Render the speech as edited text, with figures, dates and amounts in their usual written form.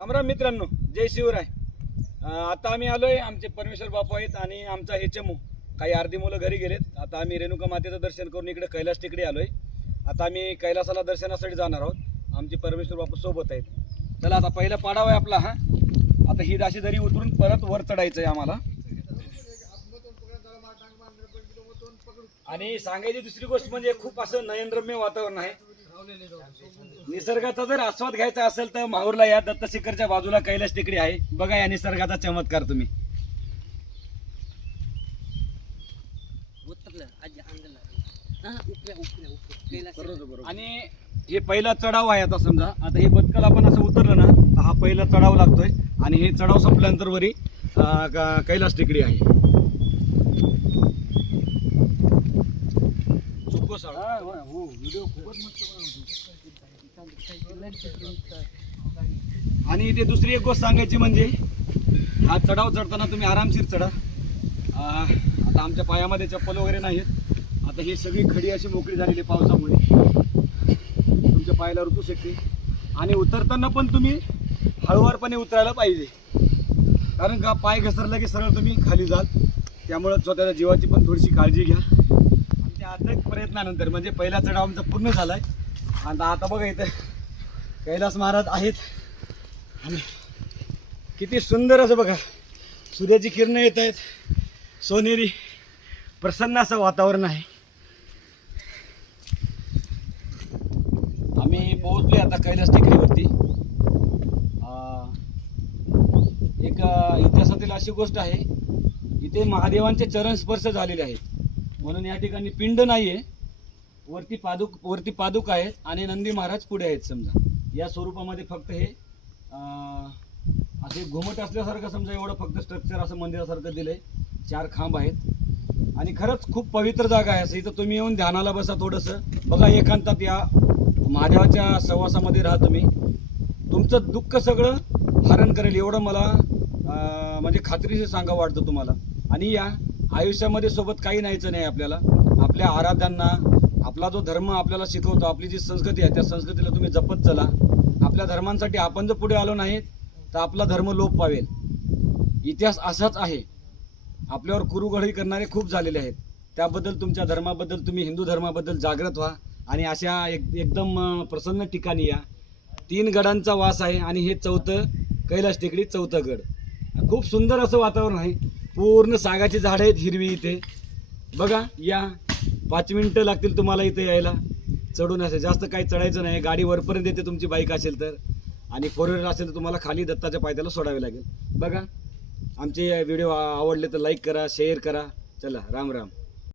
रामराम मित्रांनो, जय शिवराय. आता आम्ही आलोय. आमचे परमेश्वर बापू आहेत आणि आमचा हे चमू काही अर्धी मुलं घरी गेलेत. आता आम्ही रेणुका मातेचं दर्शन करून इकडे कैलास टेकडी आलोय. आता आम्ही कैलासाला दर्शनासाठी जाणार आहोत. आमचे परमेश्वर बापू सोबत आहेत. चला आता पहिला पाडाव आहे आपला हा. आता ही दाशी दरी उतरून परत वर चढायचं आहे आम्हाला. आणि सांगायची दुसरी गोष्ट म्हणजे खूप असं नयनरम्य वातावरण आहे. निसर्गाचा जर आस्वाद घ्यायचा असेल तर माहूरला या. दत्तशिखरच्या बाजूला कैलास टेकडी आहे. बघा या निसर्गाचा चमत्कार तुम्ही. आणि हे पहिला चढाव आहे. आता समजा आता हे बदकल आपण असं उतरलं ना तर हा पहिला चढाव लागतोय. आणि हे चढाव संपल्यानंतर वरी कैलास टेकडी आहे. आणि इथे दुसरी एक गोष्ट सांगायची म्हणजे हा चढाव चढताना तुम्ही आरामशीर चढा. आता आमच्या पायामध्ये चप्पल वगैरे नाहीत. आता ही सगळी खडी अशी मोकळी झालेली पावसामुळे तुमच्या पायाला रुतू शकते. आणि उतरताना पण तुम्ही हळूवारपणे उतरायला पाहिजे, कारण का पाय घसरला की सरळ तुम्ही खाली जाल. त्यामुळे स्वतःच्या जीवाची पण थोडीशी काळजी घ्या. आणि त्या अथक प्रयत्नानंतर म्हणजे पहिला चढाव आमचा पूर्ण झालाय. आणि आता बघा इथं कैलास महाराज आहेत. आणि किती सुंदर असं बघा सूर्याची किरणं येत आहेत. सोनेरी प्रसन्न असं वातावरण आहे. आम्ही पोहोचलोय आता कैलास टेकडीवरती. एक इतिहासातील अशी गोष्ट आहे, इथे महादेवांचे चरण स्पर्श झालेले आहेत म्हणून या ठिकाणी पिंड नाहीये. वरती पादुक आहेत आणि नंदी महाराज पुढे आहेत. समजा या स्वरूपामध्ये फक्त हे असे घुमट असल्यासारखं समजा एवढं फक्त स्ट्रक्चर असं मंदिरासारखं दिलंय. 4 खांब आहेत आणि खरंच खूप पवित्र जागा आहे. असं इथं तुम्ही येऊन ध्यानाला बसा थोडंसं. बघा एकांतात या महादेवाच्या सहवासामध्ये राहा तुम्ही. तुमचं दुःख सगळं हरण करेल एवढं मला म्हणजे खात्रीशीर सांगावं वाटतं तुम्हाला. आणि या आयुष्यामध्ये सोबत काही न्यायचं नाही आपल्याला. आपल्या आराध्यांना आपला जो धर्म आपल्याला शिकवतो, आपली जी संस्कृती आहे त्या संस्कृतीला तुम्ही जपत चला. आपल्या धर्मांसाठी आपण जर पुढे आलो नाहीत तर आपला धर्म लोप पावेल. इतिहास असाच आहे. आपल्यावर कुरुघडी करणारे खूप झालेले आहेत. त्याबद्दल तुमच्या धर्माबद्दल तुम्ही हिंदू धर्माबद्दल जागृत व्हा. आणि अशा एकदम प्रसन्न ठिकाणी या. 3 गडांचा वास आहे आणि हे 4थं कैलास टेकडी 4थं गड. खूप सुंदर असं वातावरण आहे. पूर्ण सागाची झाडं आहेत हिरवी इथे. बघा या 5 मिनिटं लागतील तुम्हाला इथे यायला. चढून असेल जास्त काही चढायचं नाही. गाडी वरपर्यंत येते तुमची बाईक असेल तर. आणि 4 व्हीलर असेल तर तुम्हाला खाली दत्ताच्या पायथ्याला सोडावे लागेल. बघा आमचे व्हिडिओ आवडले तर लाईक करा, शेअर करा. चला राम राम.